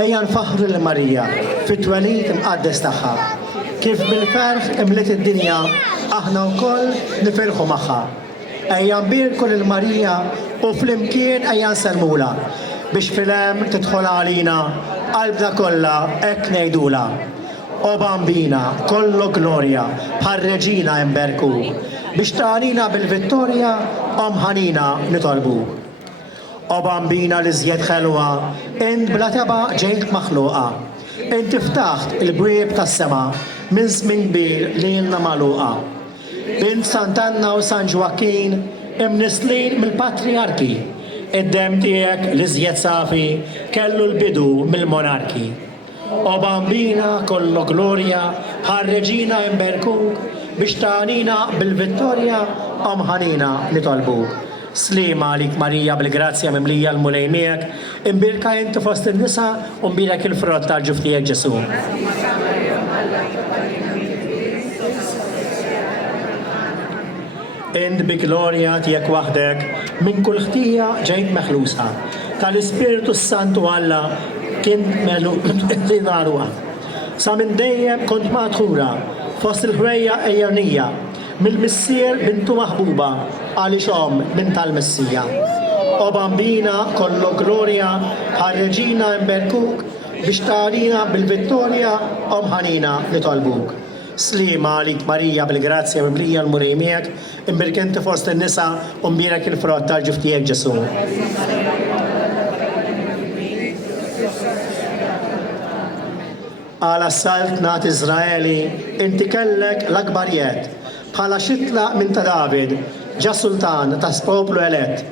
ejja nfaħru l-Marija fit-twelid imqaddes tagħha. Kif bil-ferħ imlet id-dinja aħna wkoll nifirħu magħha. Ejja nbirku lill-Marija u flimkien ejja nsermula biex fil-hemm tidħol għalina qalbna kollha hekk ngħidula. O bambina kollu glorja bħar-Reġina imberku biex tagħlina bil-vittorja omħanina nitolbu. O bambina li żjed ħelwa, int bla teba ġejt maħluqa. Int ftaħt il-bwieb tas-sema minn żmien kbir li ilna magħluqa. Bint Sant'Anna u San Ġwakin imnislin mill-patriarki. Id-dem tiegħek li żjed safi kellu l-bidu mill-monarki. O bambina kollu glorja bħar-Reġina imberkuk biex tagħnina bil-vittorja omħanina nitolbuk. Slima għalik Marija bil-grazzja mimlija l-mulej miegħek, imbirka inti fost in-nisa u mbirek il-frott tal-ġuf tiegħek Ġesu. Int bi glorja tiegħek waħdek minn kull ħtija ġejt meħlusa. Tal-Ispiritu Santu Alla kien naruha. Sa minn dejjem kont madħura fost il-ħwejja ejjernija mill-missier bintu maħbuba għaliex om minn tal-Messija. O bambina kollu glorja bħar-Reġina imberkuk biex tagħlina bil-vittorja omħanina nitolbuk. Slima għalik Marija bil-grazzja mimlija l-mulej miegħek, imbirk inti fost in-nisa u mbirek il-frott tal-ġuf tiegħek Ġesu. Għala s-salt nat Izraeli, inti kellek l-akbar jed, bħala xitla minn ta' David, ġa sultan ta' poplu elett.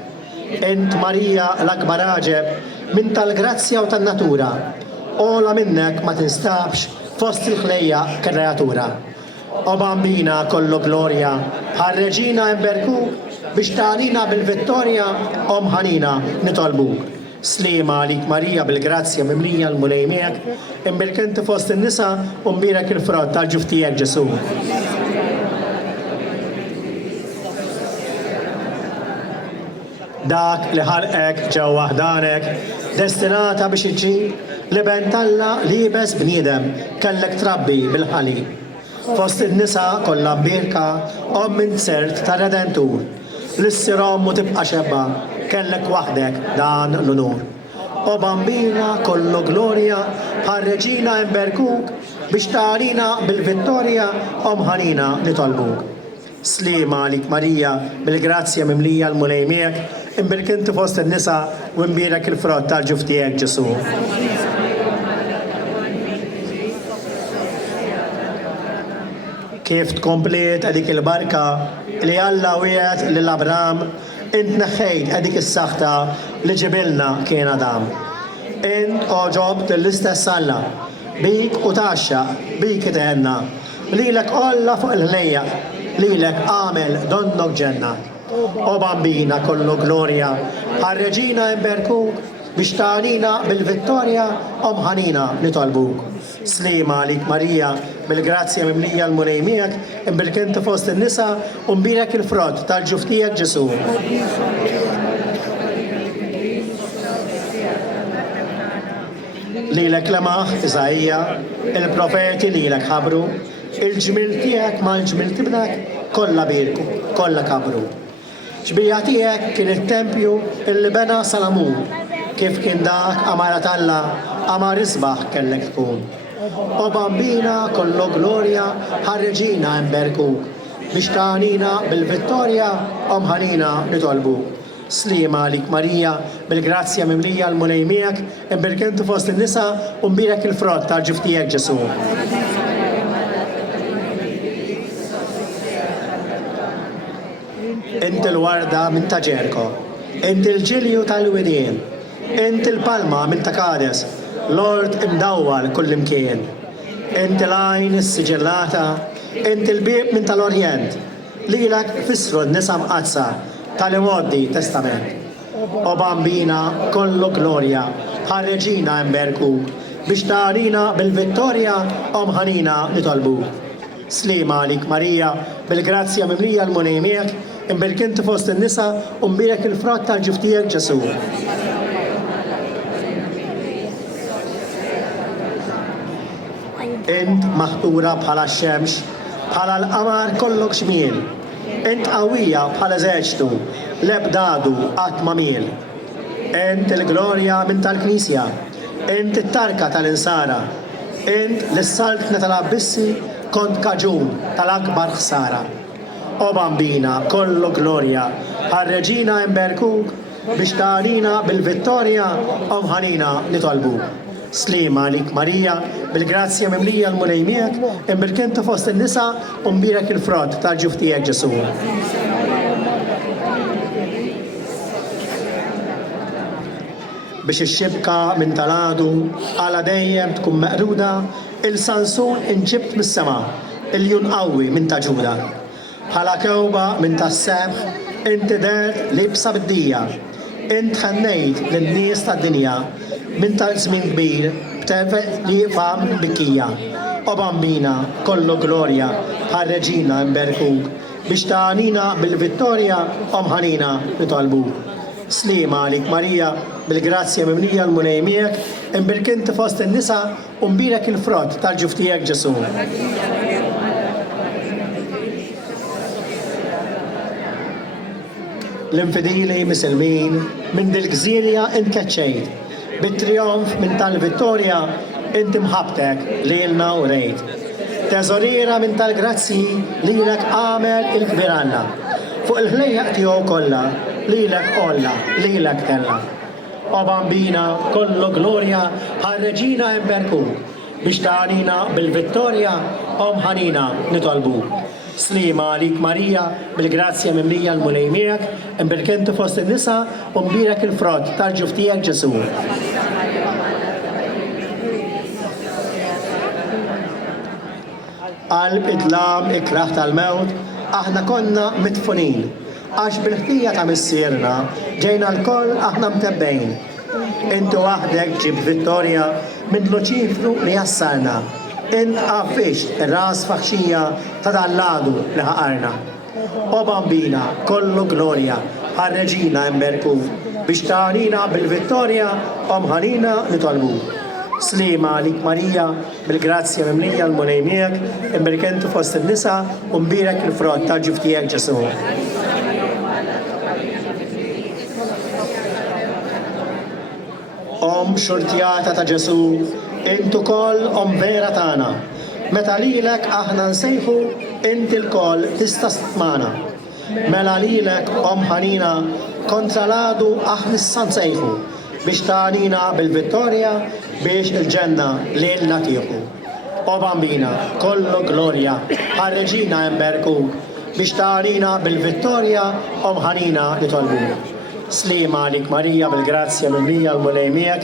Int Marija l-akbar aġeb minn tal-grazzja u tan-natura, ola minnek ma tinstabx fost il-ħlejja kreatura. O bambina kollu glorja, bħar-Reġina imberkuk biex tagħlina bil-vittorja omħanina nitolbuk. Slima għalik Marija bil-grazzja mimlija l-mulej miegħek, imbirk inti fost in-nisa u mbirek il-frott tal-ġuf tiegħek Ġesu. Dak li ħalqek ġewwa ħdanek, destinata biex iġġib li bentalla libes bniedem kellek trabbi bil-ħali. Fost in-nisa kollha mbirka om minn sert ta' Redentur, li ssir ommu tibqa' xebba kellek waħdek dan l-unur. O bambina kollu glorja bħar-Reġina imberkuk biex tagħlina bil-vittorja omħanina nitolbuk. Slima għalik Marija bil-grazzja mimlija l-mulej miegħek, imbirk inti fost in-nisa u imbirek il-frott tal-ġuf tiegħek Ġesu. Kif tkomplet għadik il-barka li Alla wiegħed lil Abraham, int neħħejt għadik is-saħta li ġibilna kien Adam. Int oġobt l-istess Alla, bik u taxxa, bik itenna, lilek olla fuq il-ħlejja, lilek għamel donnok ġenna. O bambina kollu glorja, ħarreġina imberkuk, biex tanina bil-vittorja, omħanina nitolbuk. Slima lik Marija, bil-grazzja mimlija l-munejmijak, imbirkinti fost il-nisa, umbirek il-frott tal-ġuftijak Ġesu. Lilek lemaħ Iżajja, il-profeti lilek ħabru, il-ġmil tijak mal-ġmil tibnak, kolla birku, kolla kabru. ġbija tijak kien il-tempju illi bena Salamun, kif kien dak amara talla, amar isbaħ kellek tkun. O bambina kollu glorja, ħarreġina imberkuk, biex tanina bil-vittorja, omħanina nitolbuk. Slima lik Marija, bil-grazzja mimlija l-munejmijak, imbirkintu fost il-nisa, umbirek il-frott tal-ġiftijek Ġesu. Inti l-warda minn ta' Ġerko, inti l-ġilju tal-widien, inti l-palma minn ta' Kades, Lord imdawwal kullimkien. Inti l-għajn is-siġillata, inti l-bib minn tal-Orjent, lilek fissru n-nisa mqazza tal-imoddi testament. O bambina kollu glorja, ħarreġina imberkuk, biex tarina bil-vittorja omħanina nitolbuk. Slima lik Marija, bil-grazzja mimlija l-munejmijak, imbirkinti fost il-nisa, umbirek il-frott tal-ġiftijek Ġesu. Int maħtura bħala x-xemx, bħala l-qamar kollok xmiel. Int qawwija bħala eżerċitu, lebdadu qatt ma miel. Int il-glorja minn tal-Knisja, int it-tarka tal-insara, int l-saltna tal-abbissi kont kaġun tal-akbar ħsara. O bambina kollu glorja, ħarreġina imberkuk, biex tarina bil-vittorja omħanina nitolbuk. Slima lik Marija, bil-grazzja mimlija l-munejmijak, imbirkintu fost il-nisa, umbirek il-frott tal-ġuftijek Ġesu. Biex ix-xibka minn tal-għadu, għala dejjem tkun meqruda, il-sansun inġibt mis-sema, il-jun qawwi minn ta' Ġuda. Bħala kewba minn ta' sebħ, inti dert libsa bid-dija, int ħannejt lin-nies tad-dinja, minn ta' żmien kbir, b'tefeq li fam bikkija. O bambina kollu glorja, ħarreġina imberkuk, biex tanina bil-vittorja omħanina nitolbuk. Slima lik Marija, bil-grazzja mimlija l-munejmijak, imbirkinti fost il-nisa, umbirek il-frott tal-ġuftijek Ġesu. L-infidili misilmin, minn dil-gżirja intkeċċejt, bit-trionf minn tal-vittorja, inti mħabtek li l-na u rejt. Teżorira minn tal-grazzi li l-ek għamel il-kbiranna. Fuq il-ħlejjaq tiegħu kollha, li l-ek olla, li l-ek tella. O bambina kollu glorja, ħarreġina imberkuk, biex tanina bil-vittorja, omħanina nitolbuk. Slima lik Marija, bil-grazzja mimlija l-munejmijak, imbirkintu fost il-nisa, umbirek il-frott tal-ġuftijek Ġesu. Qalb idlam ikraħ tal-mewt, aħna konna mitfunin, għax bil-ħtija ta' missierna, ġejna l-koll aħna mtebbejn. Intu waħdek ġib vittorja minn Luċifru li jassarna. Int għaffix il-ras faħxija ta' dal-ladu li ħaqarna. O bambina kollu glorja, ħarreġina imberkuk, biex tanina bil-vittorja omħanina nitolbuk. Slima lik Marija, bil-grazzja mimlija l-munejmijak, imbirkintu fost il-nisa, umbirek il-frott tal-ġuftijek Ġesu. Om xurtjata ta' Ġesu, intu koll om vera tana, meta lilek aħna nsejħu, inti l-koll tista' stmana. Mela lilek om ħanina, kontra l-għadu aħna nsejħu, biex tanina bil-vittorja, biex il-ġenna li l-natiħu. O bambina, kollu glorja, ħarreġina imberkuk, biex tanina bil-vittorja, om ħanina nitolbuk. Slima lik Marija, bil-grazzja mimlija l-munejmijak,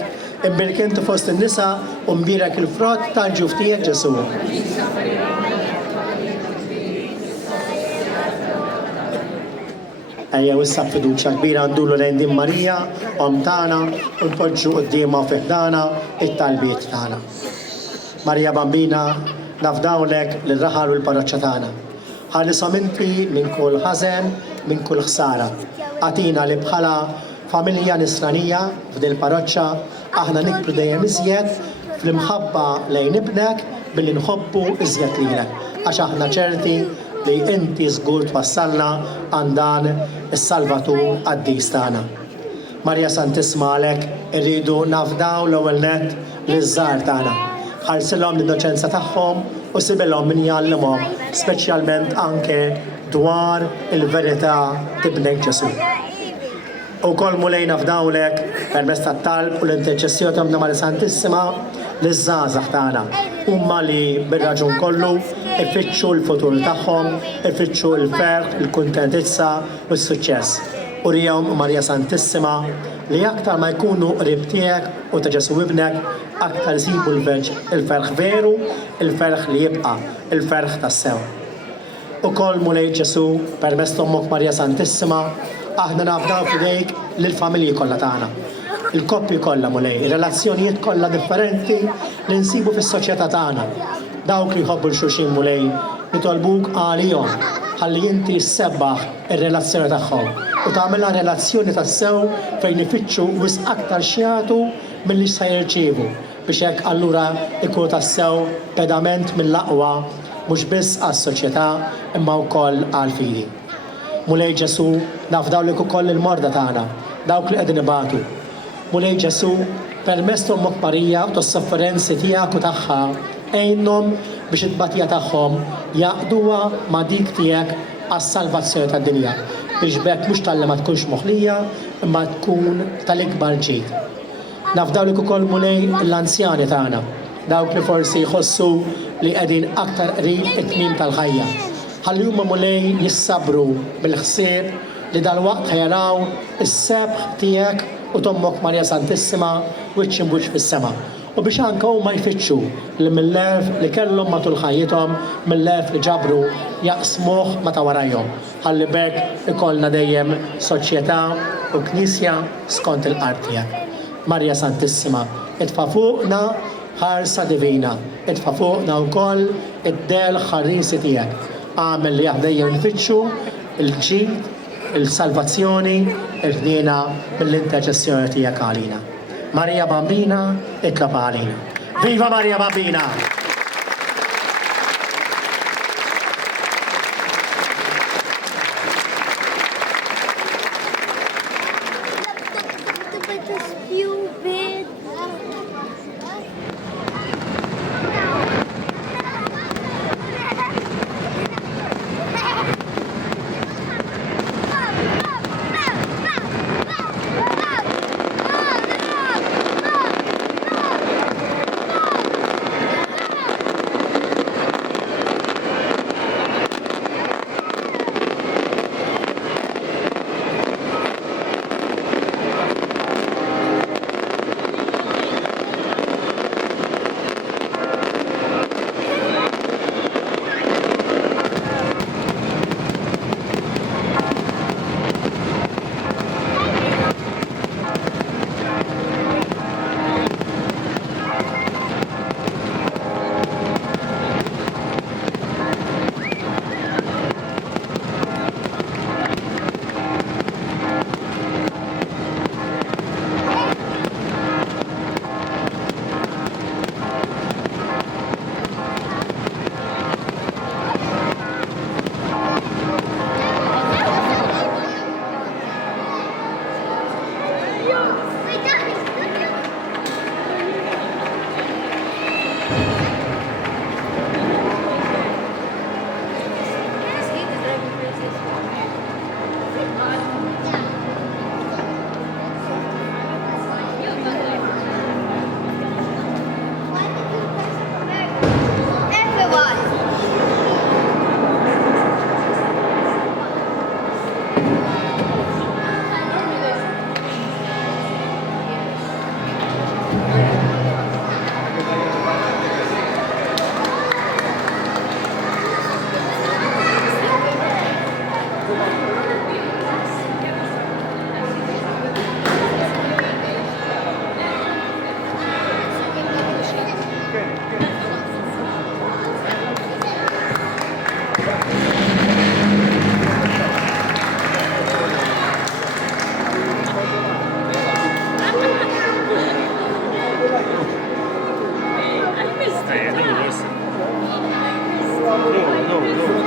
imbirkintu fost il-nisa, umbirek il-frott tal-ġuftijek Ġesu. Ejja issa fiduċja kbira ndulu lejn din Marija, Om tagħna, u npoġġu qudiemha u fiħdana it-talbiet tagħna. Marija Bambina, nafdawlek l-raħal u l-parroċċa tagħna. Ħallisom inti minn kull ħażen, minn kull ħsara. Għatina li bħala familja nisranija f'din il-parroċċa aħna nikbru dejjem iżjed fl-imħabba lejn ibnek billi nħobbu iżjed lilek. Għax aħna ċerti li inti żgur twassalna għand dan is-Salvatur għad-dis tagħna. Marja Santissima għalhekk irridu nafdaw l-ewwel nett liż-żgħar tagħna. Ħarsilhom l-innoċenza tagħhom u sibilhom min jgħallimhom speċjalment anke dwar il-verità tibnek Ġesu. U kol mulej nafdawlek permezz tat-talb u l-interċessjoni ta' Marja Santissima liż-żgħażagħ tagħna. Huma li bir-raġun kollu ifittxu l-futur tagħhom, ifittxu l-ferħ, il-kuntentizza u s-suċċess. U rihom Marja Santissima li aktar ma jkunu qrib tiegħek u ta' Ġesu ibnek, aktar isibu il-ferħ veru, il-ferħ li jibqa', il-ferħ tas-sew. Ukoll mulej Ġesu permezz Ommok Marja Santissima aħna nafdaw f'idejk lill-familji kollha tagħna. Il-koppji kollha mulej, ir-relazzjonijiet kollha differenti li nsibu fis-soċjetà tagħna. Dawk li jħobbu l-xulxin mulej nitolbuk għalihom ħalli inti ssebbaħ ir-relazzjoni tagħhom u tagħmilha relazzjoni tas-sew fejn ifittxu wisq aktar xjagħtu milli se jirċievu biex hekk allura ikunu tas-sew pedament mill-aqwa mhux biss għas-soċjetà imma wkoll għall-fidi. Mulej Ġesu nafdawlek ukoll il-morda tagħna, dawk li qegħdin ibatu. Mulej Ġesu permezz Ommok Marija u tas-sofferenzi tiegħek u tagħha għejnhom biex it-tbatija tagħhom jaqduha ma' dik tiegħek għas-salvazzjoni tad-dinja biex bekk mhux tal-li ma tkunx moħħlija imma tkun tal-ikbar ġid. Nafdawlek ukoll mulej l-anzjani tagħna, dawk li forsi jħossu li qegħdin aktar qrib it-tmiem tal-ħajja. Ħalli huma mulej jissabru bil-ħsieb li dalwaqt ħajaraw is-sebħ tiegħek u Ommok Marja Santissima wiċċ imbuċ fis-sema. U biex anke huma jfittxu li mill-lerf li kellhom matul ħajjithom, mill-lerf li ġabru jaqsmuh meta warajhom. Ħalli bekk ikollna dejjem soċjetà u knisja skont il-qalb tiegħek. Marja Santissima, itfa' fuqna ħarsa divina, itfa' fuqna wkoll id-del ħarrisi tiegħek. Għamel li dejjem nfittxu il-ġid, il-salvazzjoni, il-ħdiena mill-interċessjoni tiegħek għalina. Marija Bambina, itlob għalina. Viva Marija Bambina! 哎呀，那个我是，no no no。